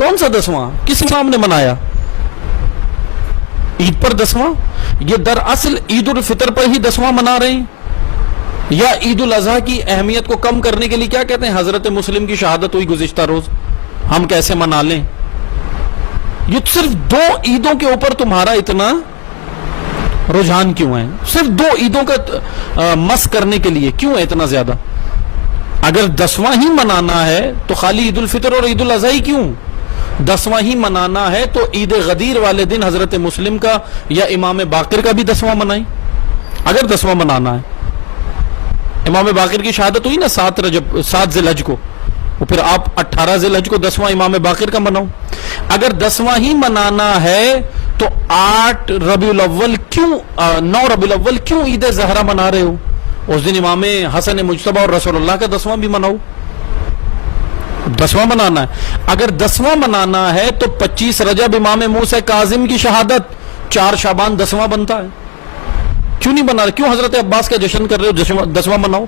کون سا 10واں؟ کس امام نے منایا؟ عید پر 10واں؟ یہ دراصل عید الفطر پر ہی 10واں منا رہے ہیں، یا عید الاضحیٰ کی اہمیت کو کم کرنے کے لیے کیا کہتے ہیں حضرت مسلم کی شہادت ہوئی گزشتہ روز، ہم کیسے منا لیں؟ یہ صرف 2 عیدوں کے اوپر تمہارا اتنا رجحان کیوں ہے؟ صرف 2 عیدوں کا مس کرنے کے لیے کیوں ہے اتنا زیادہ؟ اگر 10واں ہی منانا ہے تو خالی عید الفطر اور عید الاضحیٰ کیوں؟ 10واں ہی منانا ہے تو عید غدیر والے دن حضرت مسلم کا یا امام باقر کا بھی 10واں منائیں، اگر 10واں منانا ہے۔ امام باقر کی شہادت ہوئی نا 7 ذی الحج کو، وہ پھر آپ 18 ذی الحج کو 10واں امام باقر کا مناؤ۔ اگر 10واں ہی منانا ہے تو 8 ربیع الاول کیوں 9 ربیع الاول کیوں عید زہرا منا رہے ہو؟ اس دن امام حسن مجتبی اور رسول اللہ کا 10واں بھی مناؤ۔ 10واں منانا ہے، اگر 10واں منانا ہے تو 25 رجب امام موسیٰ کاظم کی شہادت، 4 شعبان 10واں بنتا ہے، کیوں نہیں بنا رہے؟ کیوں حضرت عباس کا جشن کر رہے ہو؟ 10واں مناؤ۔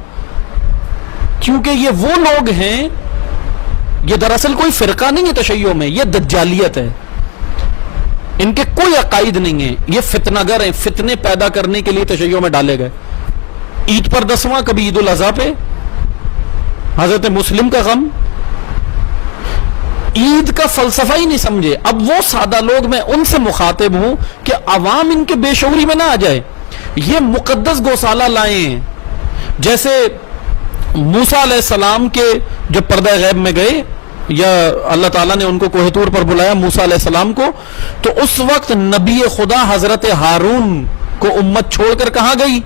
کیونکہ یہ وہ لوگ ہیں، یہ دراصل کوئی فرقہ نہیں ہے تشیع میں، یہ دجالیت ہے، ان کے کوئی عقائد نہیں ہیں، یہ فتنہ گر ہیں، فتنے پیدا کرنے کے لیے تشیع میں ڈالے گئے۔ عید پر 10واں، کبھی عید الاضحیٰ پہ حضرت مسلم کا غم، عید کا فلسفہ ہی نہیں سمجھے۔ اب وہ سادہ لوگ، میں ان سے مخاطب ہوں کہ عوام ان کے بے شعوری میں نہ آ جائے۔ یہ مقدس گوسالہ لائے ہیں، جیسے موسیٰ علیہ السلام کے جب پردہ غیب میں گئے، یا اللہ تعالیٰ نے ان کو کوہ طور پر بلایا موسیٰ علیہ السلام کو، تو اس وقت نبی خدا حضرت ہارون کو امت چھوڑ کر کہاں گئی؟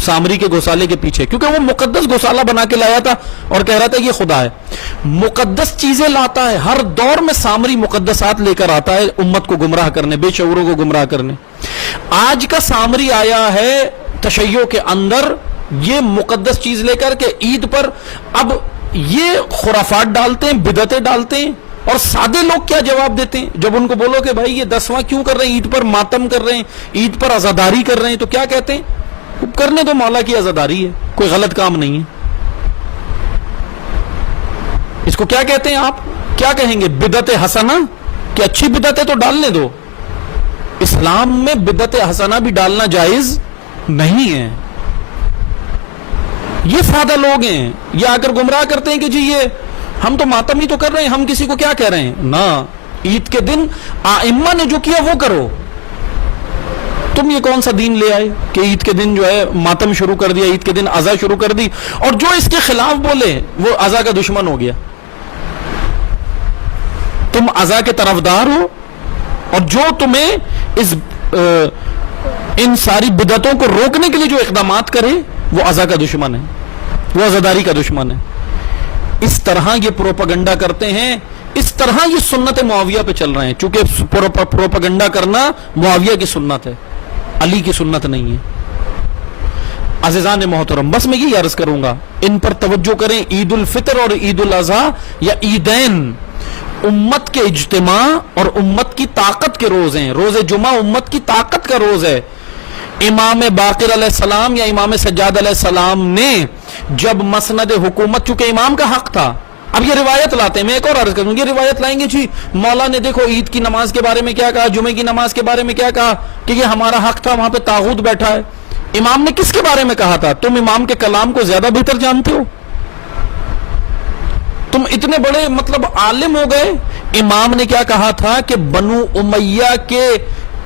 سامری کے گوسالے کے پیچھے، کیونکہ وہ مقدس گوسالہ بنا کے لایا تھا اور کہہ رہا تھا یہ خدا ہے۔ مقدس چیزیں لاتا ہے، ہر دور میں سامری مقدسات لے کر آتا ہے امت کو گمراہ کرنے، بے شعوروں کو گمراہ کرنے۔ آج کا سامری آیا ہے تشیع کے اندر یہ مقدس چیز لے کر کے عید پر اب یہ خرافات ڈالتے ہیں، بدعتیں ڈالتے ہیں، اور سادے لوگ کیا جواب دیتے ہیں جب ان کو بولو کہ بھائی یہ 10واں کیوں کر رہے ہیں، عید پر ماتم کر رہے ہیں، عید پر عزاداری کر رہے ہیں، تو کیا کہتے ہیں؟ کرنے تو مولا کی عزاداری ہے، کوئی غلط کام نہیں ہے۔ اس کو کیا کہتے ہیں؟ آپ کیا کہیں گے؟ بدعت حسنہ، کہ اچھی بدعتیں تو ڈالنے دو۔ اسلام میں بدعت حسنہ بھی ڈالنا جائز نہیں ہے۔ یہ سادہ لوگ ہیں، یہ آ کر گمراہ کرتے ہیں کہ جی یہ ہم تو ماتم ہی تو کر رہے ہیں، ہم کسی کو کیا کہہ رہے ہیں؟ نہ، عید کے دن ائمہ نے جو کیا وہ کرو۔ تم یہ کون سا دین لے آئے کہ عید کے دن جو ہے ماتم شروع کر دیا، عید کے دن عزا شروع کر دی، اور جو اس کے خلاف بولے وہ عزا کا دشمن ہو گیا۔ تم عزا کے طرفدار ہو، اور جو تمہیں ان ساری بدعتوں کو روکنے کے لیے جو اقدامات کرے وہ عزا کا دشمن ہے، وہ عزاداری کا دشمن ہے۔ اس طرح یہ پروپیگنڈا کرتے ہیں، اس طرح یہ سنت معاویہ پہ چل رہے ہیں، چونکہ پروپیگنڈا کرنا معاویہ کی سنت ہے، علی کی سنت نہیں ہے۔ عزیزان محترم، بس میں یہ عرض کروں گا، ان پر توجہ کریں۔ عید الفطر اور عید الاضحیٰ یا عیدین امت کے اجتماع اور امت کی طاقت کے روز ہیں۔ روز جمعہ امت کی طاقت کا روز ہے۔ امام باقر علیہ السلام یا امام سجاد علیہ السلام نے جب مسند حکومت، چونکہ امام کا حق تھا، اب یہ روایت لاتے ہیں، میں ایک اور عرض کروں، یہ روایت لائیں گے جی مولا نے دیکھو عید کی نماز کے بارے میں کیا کہا، جمعے کی نماز کے بارے میں کیا کہا، کہ یہ ہمارا حق تھا، وہاں پہ طاغوت بیٹھا ہے۔ امام نے کس کے بارے میں کہا تھا؟ تم امام کے کلام کو زیادہ بہتر جانتے ہو، تم اتنے بڑے مطلب عالم ہو گئے۔ امام نے کیا کہا تھا کہ بنو امیہ کے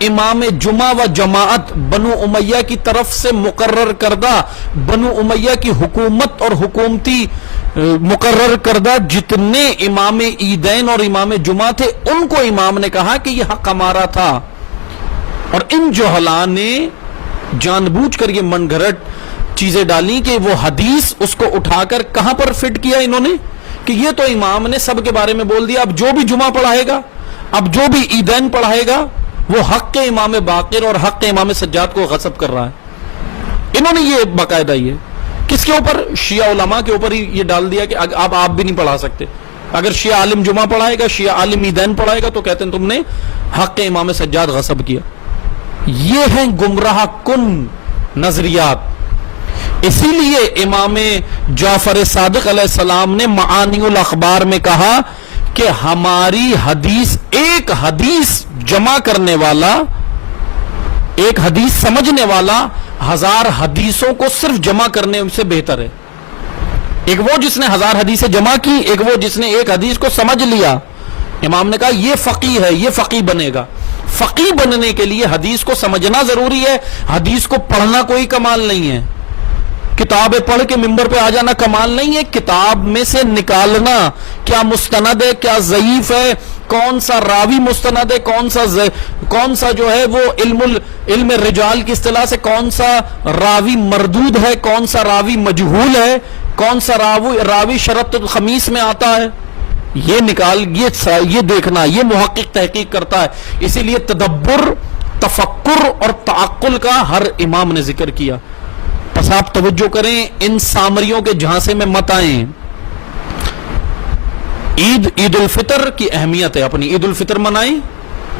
امام جمعہ و جماعت، بنو امیہ کی طرف سے مقرر کردہ، بنو امیہ کی حکومت اور حکومتی مقرر کردہ جتنے امام عیدین اور امام جمعہ تھے، ان کو امام نے کہا کہ یہ حق ہمارا تھا۔ اور ان جہلاء نے جان بوجھ کر یہ من گھڑت چیزیں ڈالی کہ وہ حدیث اس کو اٹھا کر کہاں پر فٹ کیا انہوں نے، کہ یہ تو امام نے سب کے بارے میں بول دیا، اب جو بھی جمعہ پڑھائے گا، اب جو بھی عیدین پڑھائے گا، وہ حق کے امام باقر اور حق کے امام سجاد کو غصب کر رہا ہے۔ انہوں نے یہ باقاعدہ یہ کس کے اوپر؟ شیعہ علماء کے اوپر ہی یہ ڈال دیا کہ اب آپ بھی نہیں پڑھا سکتے۔ اگر شیعہ عالم جمعہ پڑھائے گا، شیعہ عالم عیدین پڑھائے گا، تو کہتے ہیں تم نے حق کے امام سجاد غصب کیا۔ یہ ہیں گمراہ کن نظریات۔ اسی لیے امام جعفر صادق علیہ السلام نے معانی الاخبار میں کہا کہ ہماری حدیث، ایک حدیث جمع کرنے والا، ایک حدیث سمجھنے والا 1000 حدیثوں کو صرف جمع کرنے سے بہتر ہے۔ ایک وہ جس نے 1000 حدیثیں جمع کی، ایک وہ جس نے ایک حدیث کو سمجھ لیا۔ امام نے کہا یہ فقیہ ہے، یہ فقیہ بنے گا۔ فقیہ بننے کے لیے حدیث کو سمجھنا ضروری ہے، حدیث کو پڑھنا کوئی کمال نہیں ہے، کتابیں پڑھ کے ممبر پہ آ جانا کمال نہیں ہے، کتاب میں سے نکالنا کیا مستند ہے، کیا ضعیف ہے، کون سا راوی مستند ہے، کون سا جو ہے وہ علم رجال کی اصطلاح سے کون سا راوی مردود ہے، کون سا راوی مجہول ہے، کون سا راوی شرط الخمیس میں آتا ہے، یہ دیکھنا، یہ محقق تحقیق کرتا ہے۔ اسی لیے تدبر، تفکر اور تعقل کا ہر امام نے ذکر کیا۔ بس آپ توجہ کریں، ان سامریوں کے جھانسے میں مت آئیں۔ عید الفطر کی اہمیت ہے، اپنی عید الفطر منائیں،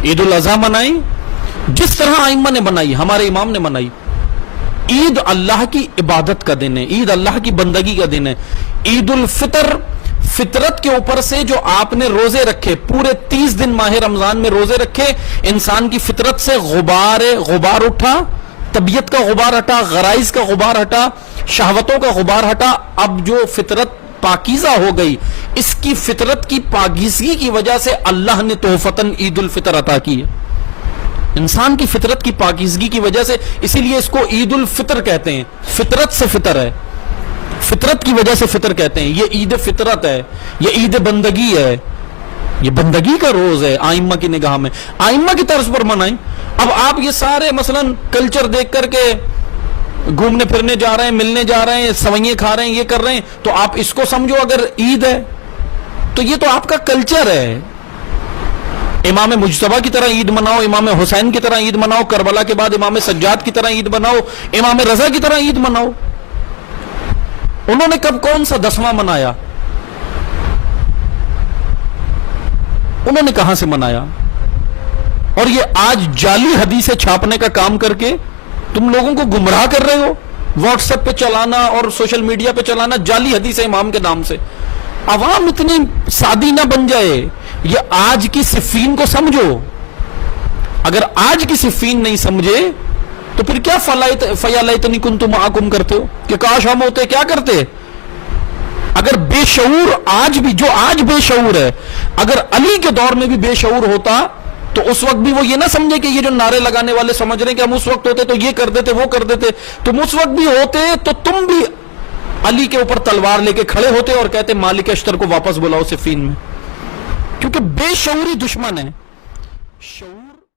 عید الاضحیٰ منائیں، جس طرح ائمہ نے منائی، ہمارے امام نے منائی۔ عید اللہ کی عبادت کا دن ہے، عید اللہ کی بندگی کا دن ہے۔ عید الفطر، فطرت کے اوپر سے جو آپ نے روزے رکھے، پورے 30 دن ماہ رمضان میں روزے رکھے، انسان کی فطرت سے غبار اٹھا، طبیعت کا غبار ہٹا، غرائز کا غبار ہٹا، شہوتوں کا غبار ہٹا۔ اب جو فطرت پاکیزہ ہو گئی، اس کی فطرت کی پاکیزگی کی وجہ سے اللہ نے تحفتاً عید الفطر عطا کی ہے، انسان کی فطرت کی پاکیزگی کی وجہ سے، اسی لیے اس کو عید الفطر کہتے ہیں۔ فطرت سے فطر ہے، فطرت کی وجہ سے فطر کہتے ہیں۔ یہ عید فطرت ہے، یہ عید بندگی ہے، یہ بندگی کا روز ہے ائمہ کی نگاہ میں، ائمہ کی طرز پر منائیں۔ اب آپ یہ سارے مثلا کلچر دیکھ کر کے گھومنے پھرنے جا رہے ہیں، ملنے جا رہے ہیں، سوئیاں کھا رہے ہیں، یہ کر رہے ہیں، تو آپ اس کو سمجھو اگر عید ہے تو یہ تو آپ کا کلچر ہے۔ امام مجتبیٰ کی طرح عید مناؤ، امام حسین کی طرح عید مناؤ، کربلا کے بعد امام سجاد کی طرح عید مناؤ، امام رضا کی طرح عید مناؤ۔ انہوں نے کب کون سا 10واں منایا؟ انہوں نے کہاں سے منایا؟ اور یہ آج جعلی حدیثیں چھاپنے کا کام کر کے تم لوگوں کو گمراہ کر رہے ہو، واٹس ایپ پہ چلانا اور سوشل میڈیا پہ چلانا جعلی حدیث امام کے نام سے۔ عوام اتنی سادی نہ بن جائے، یہ آج کی صفین کو سمجھو۔ اگر آج کی صفین نہیں سمجھے تو پھر کیا فَيَا لَيْتَنِي كُنْتُ مَعَكُمْ کرتے ہو کہ کاش ہم ہوتے، کیا کرتے؟ اگر بے شعور آج بھی، جو آج بے شعور ہے، اگر علی کے دور میں بھی بے شعور ہوتا تو اس وقت بھی وہ یہ نہ سمجھے کہ یہ جو نعرے لگانے والے سمجھ رہے ہیں کہ ہم اس وقت ہوتے تو یہ کر دیتے، وہ کر دیتے، تم اس وقت بھی ہوتے تو تم بھی علی کے اوپر تلوار لے کے کھڑے ہوتے اور کہتے مالک اشتر کو واپس بلاؤ صفین میں، کیونکہ بے شعوری دشمن ہے۔